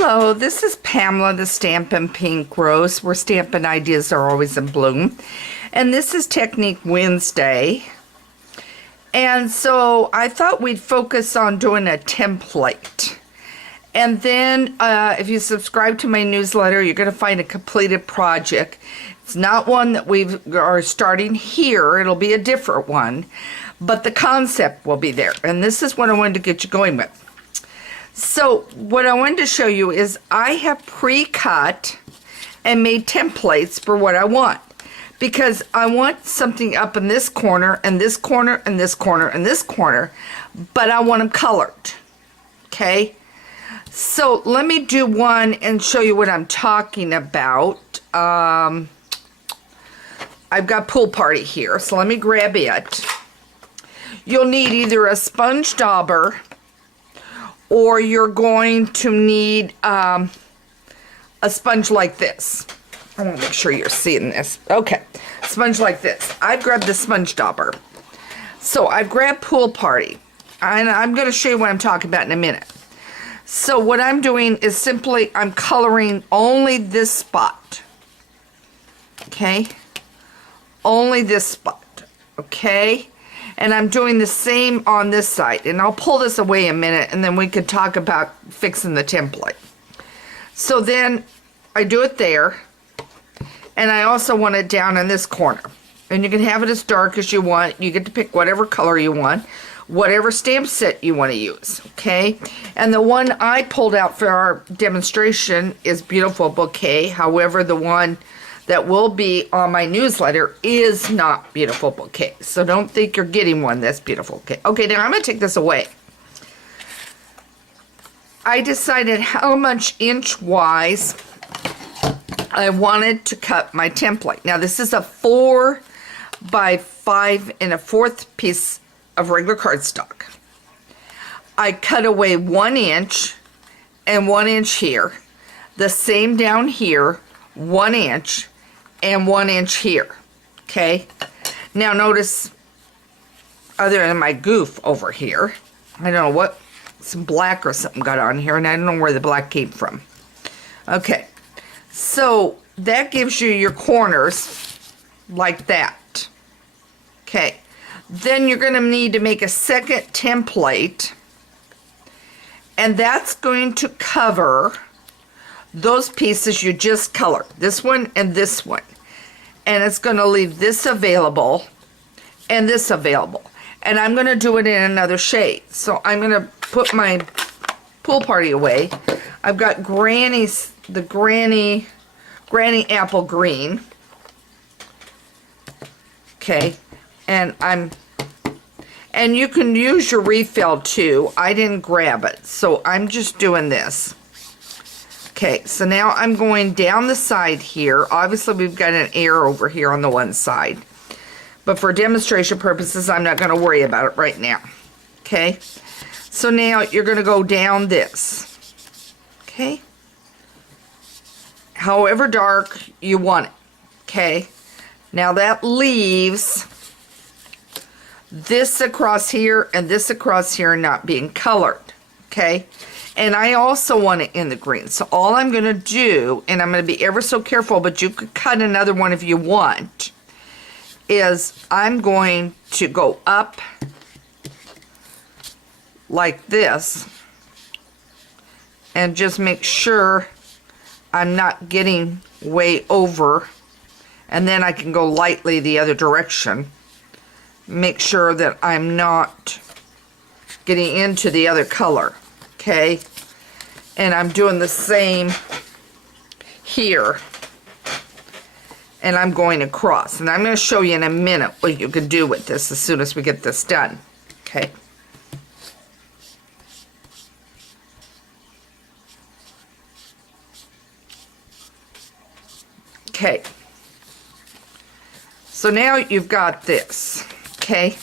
Hello, this is Pamela, the Stampin' Pink Rose, where Stampin' Ideas are always in bloom. And this is Technique Wednesday. And so I thought we'd focus on doing a template. And then if you subscribe to my newsletter, you're going to find a completed project. It's not one that we are starting here. It'll be a different one. But the concept will be there. And this is what I wanted to get you going with. So what I wanted to show you is I have pre-cut and made templates for what I want, because I want something up in this corner and this corner and this corner and this corner, but I want them colored. Okay, so let me do one and show you what I'm talking about. I've got Pool Party here, so let me grab it. You'll need either a sponge dauber, or you're going to need a sponge like this. I want to make sure you're seeing this. Okay, sponge like this. I've grabbed the sponge dauber. So I've grabbed Pool Party. And I'm going to show you what I'm talking about in a minute. So what I'm doing is simply I'm coloring only this spot. Okay? Only this spot. Okay? And I'm doing the same on this side. And I'll pull this away a minute and then we could talk about fixing the template. So then I do it there. And I also want it down in this corner. And you can have it as dark as you want. You get to pick whatever color you want. Whatever stamp set you want to use. Okay? And the one I pulled out for our demonstration is Beautiful Bouquet. However, the one that will be on my newsletter is not Beautiful Bouquet. So don't think you're getting one that's Beautiful Bouquet. Okay, now I'm going to take this away. I decided how much inch-wise I wanted to cut my template. Now this is a 4 by 5 1/4 piece of regular cardstock. I cut away 1 inch and 1 inch here. The same down here, 1 inch and 1 inch here. Okay, now notice, other than my goof over here, I don't know what, some black or something got on here, and I don't know where the black came from. Okay, so that gives you your corners like that. Okay, then you're going to need to make a second template, and that's going to cover those pieces you just colored, this one and this one, and it's going to leave this available and this available. And I'm going to do it in another shade. So I'm going to put my Pool Party away. I've got the Granny Apple Green. Okay, and you can use your refill too. I didn't grab it, so I'm just doing this. Okay, so now I'm going down the side here. Obviously, we've got an error over here on the one side. But for demonstration purposes, I'm not going to worry about it right now. Okay, so now you're going to go down this. Okay, however dark you want it. Okay, now that leaves this across here and this across here not being colored. Okay, and I also want it in the green. So all I'm going to do, and I'm going to be ever so careful, but you could cut another one if you want, is I'm going to go up like this and just make sure I'm not getting way over, and then I can go lightly the other direction. Make sure that I'm not getting into the other color. Okay, and I'm doing the same here, and I'm going across, and I'm going to show you in a minute what you can do with this as soon as we get this done. Okay, okay, so now you've got this. Okay,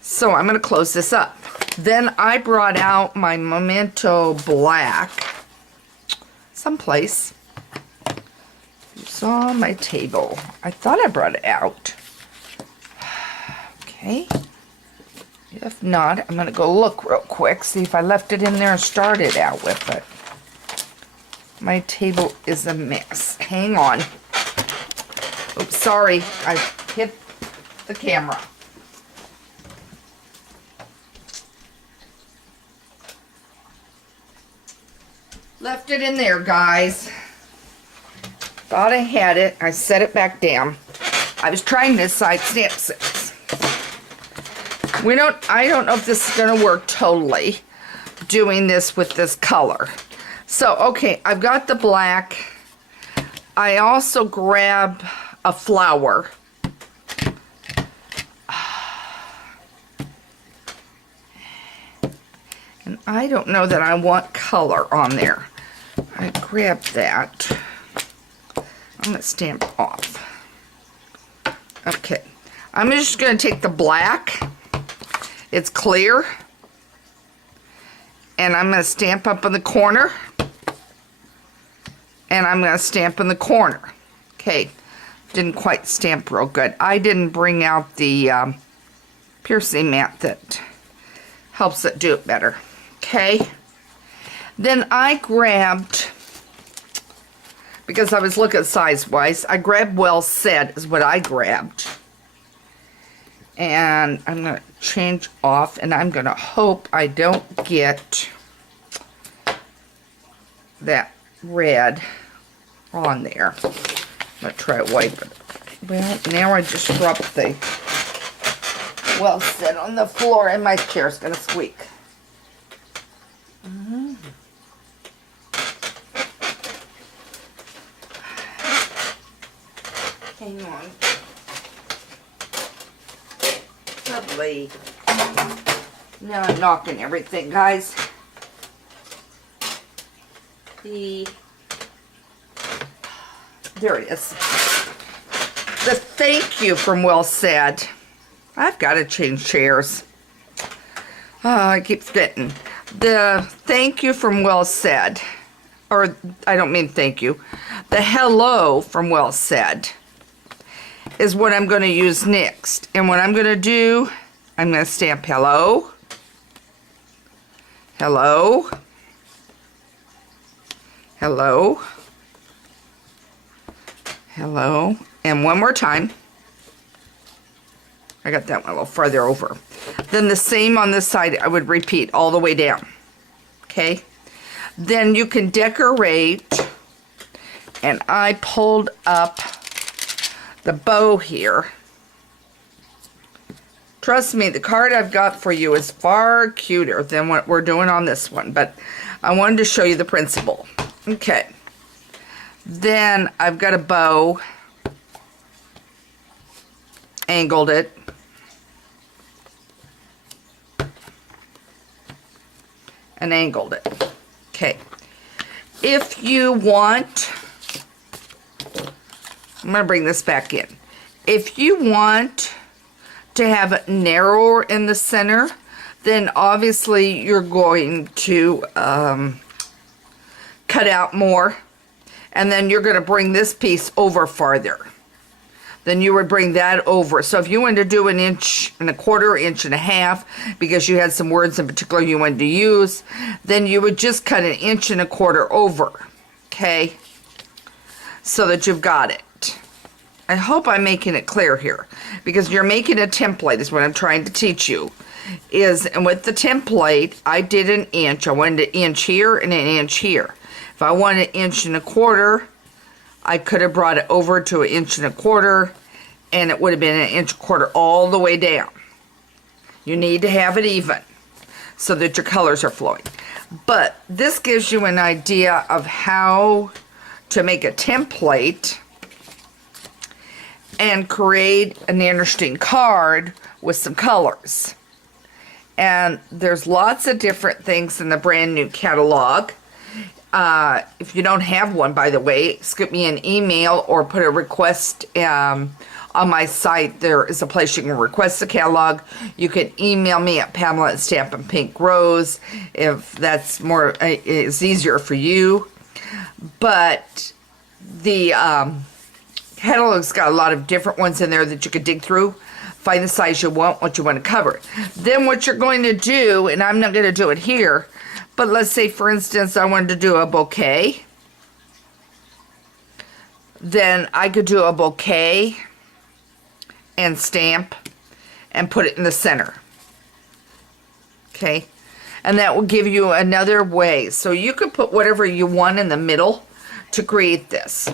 so I'm going to close this up. Then I brought out my Memento Black someplace. It's on my table. I thought I brought it out. Okay. If not, I'm going to go look real quick, see if I left it in there and started out with it. My table is a mess. Hang on. Oops, sorry. I hit the camera. Left it in there, guys. Thought I had it. I set it back down. I was trying this side stamp sets. I don't know if this is going to work totally, doing this with this color. So, okay, I've got the black. I also grab a flower. And I don't know that I want color on there. I grab that. I'm going to stamp off. Okay. I'm just going to take the black. It's clear. And I'm going to stamp up in the corner. And I'm going to stamp in the corner. Okay. Didn't quite stamp real good. I didn't bring out the piercing mat that helps it do it better. Okay. Then I grabbed, because I was looking size-wise, I grabbed Well Said is what I grabbed. And I'm going to change off, and I'm going to hope I don't get that red on there. I'm going to try to wipe it. Well, now I just dropped the Well Said on the floor, and my chair's going to squeak. Hang on. Lovely. Now I'm knocking everything, guys. There it is. The thank you from Well Said. I've got to change chairs. I keep forgetting. The thank you from Well Said. Or, I don't mean thank you. The hello from Well Said is what I'm going to use next. And what I'm going to do, I'm going to stamp hello, hello, hello, hello, and one more time. I got that one a little farther over. Then the same on this side, I would repeat all the way down. Okay? Then you can decorate, and I pulled up the bow here. Trust me, the card I've got for you is far cuter than what we're doing on this one, but I wanted to show you the principle. Okay. Then I've got a bow, angled it, and angled it. Okay. If you want, I'm going to bring this back in. If you want to have it narrower in the center, then obviously you're going to cut out more, and then you're going to bring this piece over farther. Then you would bring that over. So if you wanted to do 1.25 inches, 1.5 inches, because you had some words in particular you wanted to use, then you would just cut 1.25 inches over, okay? So that you've got it. I hope I'm making it clear here, because you're making a template is what I'm trying to teach you. And with the template, I did 1 inch. I wanted 1 inch here and 1 inch here. If I wanted 1.25 inches, I could have brought it over to 1.25 inches, and it would have been 1.25 inches all the way down. You need to have it even so that your colors are flowing. But this gives you an idea of how to make a template and create an interesting card with some colors. And there's lots of different things in the brand new catalog. If you don't have one, by the way, scoop me an email or put a request on my site. There is a place you can request the catalog. You can email me at Pamela@StampinPinkRose if that's more is easier for you. But the catalog's got a lot of different ones in there that you could dig through. Find the size you want, what you want to cover. Then what you're going to do, and I'm not going to do it here, but let's say, for instance, I wanted to do a bouquet. then I could do a bouquet and stamp and put it in the center. Okay, and that will give you another way. So you could put whatever you want in the middle to create this.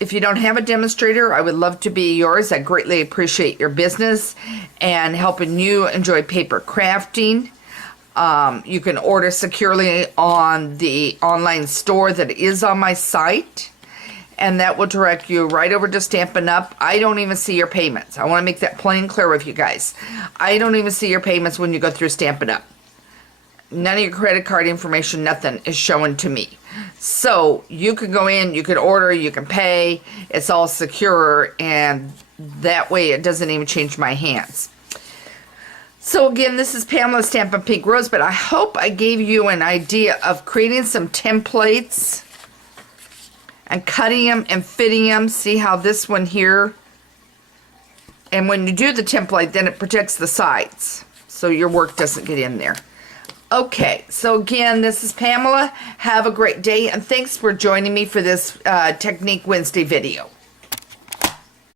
If you don't have a demonstrator, I would love to be yours. I greatly appreciate your business and helping you enjoy paper crafting. You can order securely on the online store that is on my site, and that will direct you right over to Stampin' Up. I don't even see your payments. I want to make that plain clear with you guys. I don't even see your payments when you go through Stampin' Up. None of your credit card information, nothing is showing to me. So you can go in, you can order, you can pay. It's all secure, and that way it doesn't even change my hands. So again, this is Pamela Stampin' Pink Rose, but I hope I gave you an idea of creating some templates and cutting them and fitting them. See how this one here, and when you do the template, then it protects the sides so your work doesn't get in there. Okay, so again, this is Pamela. Have a great day, and thanks for joining me for this Technique Wednesday video.